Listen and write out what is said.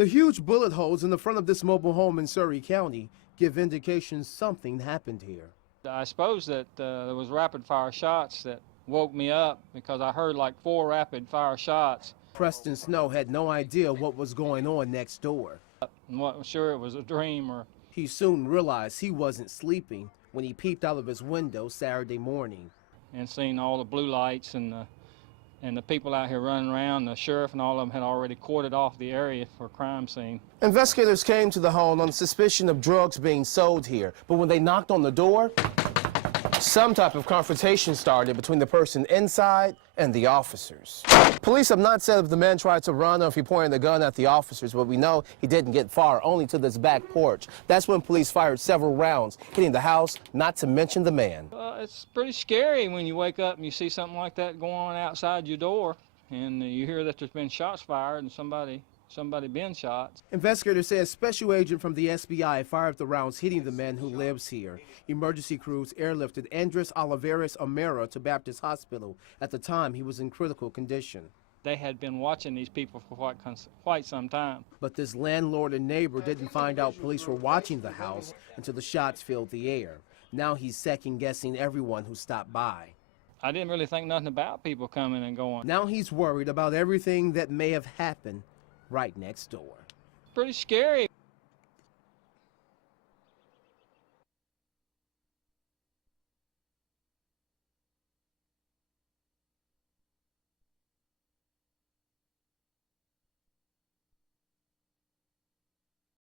The huge bullet holes in the front of this mobile home in Surry County give indications something happened here. I suppose that there was rapid fire shots that woke me up because I heard like 4 rapid fire shots. Preston Snow had no idea what was going on next door. I wasn't sure it was a dream or... He soon realized he wasn't sleeping when he peeped out of his window Saturday morning. And seen all the blue lights and the people out here running around. The sheriff and all of them had already cordoned off the area for a crime scene. Investigators came to the home on suspicion of drugs being sold here, but when they knocked on the door, some type of confrontation started between the person inside and the officers. Police have not said if the man tried to run or if he pointed the gun at the officers, but we know he didn't get far, only to this back porch. That's when police fired several rounds, hitting the house, not to mention the man. It's pretty scary when you wake up and you see something like that going on outside your door, and you hear that there's been shots fired and somebody been shot. Investigators say a special agent from the SBI fired the rounds hitting the man who lives here. Emergency crews airlifted Andres Olivares Amera to Baptist Hospital. At the time, he was in critical condition. They had been watching these people for quite some time. But this landlord and neighbor didn't find out police were watching the house until the shots filled the air. Now he's second-guessing everyone who stopped by. I didn't really think nothing about people coming and going. Now he's worried about everything that may have happened right next door. Pretty scary.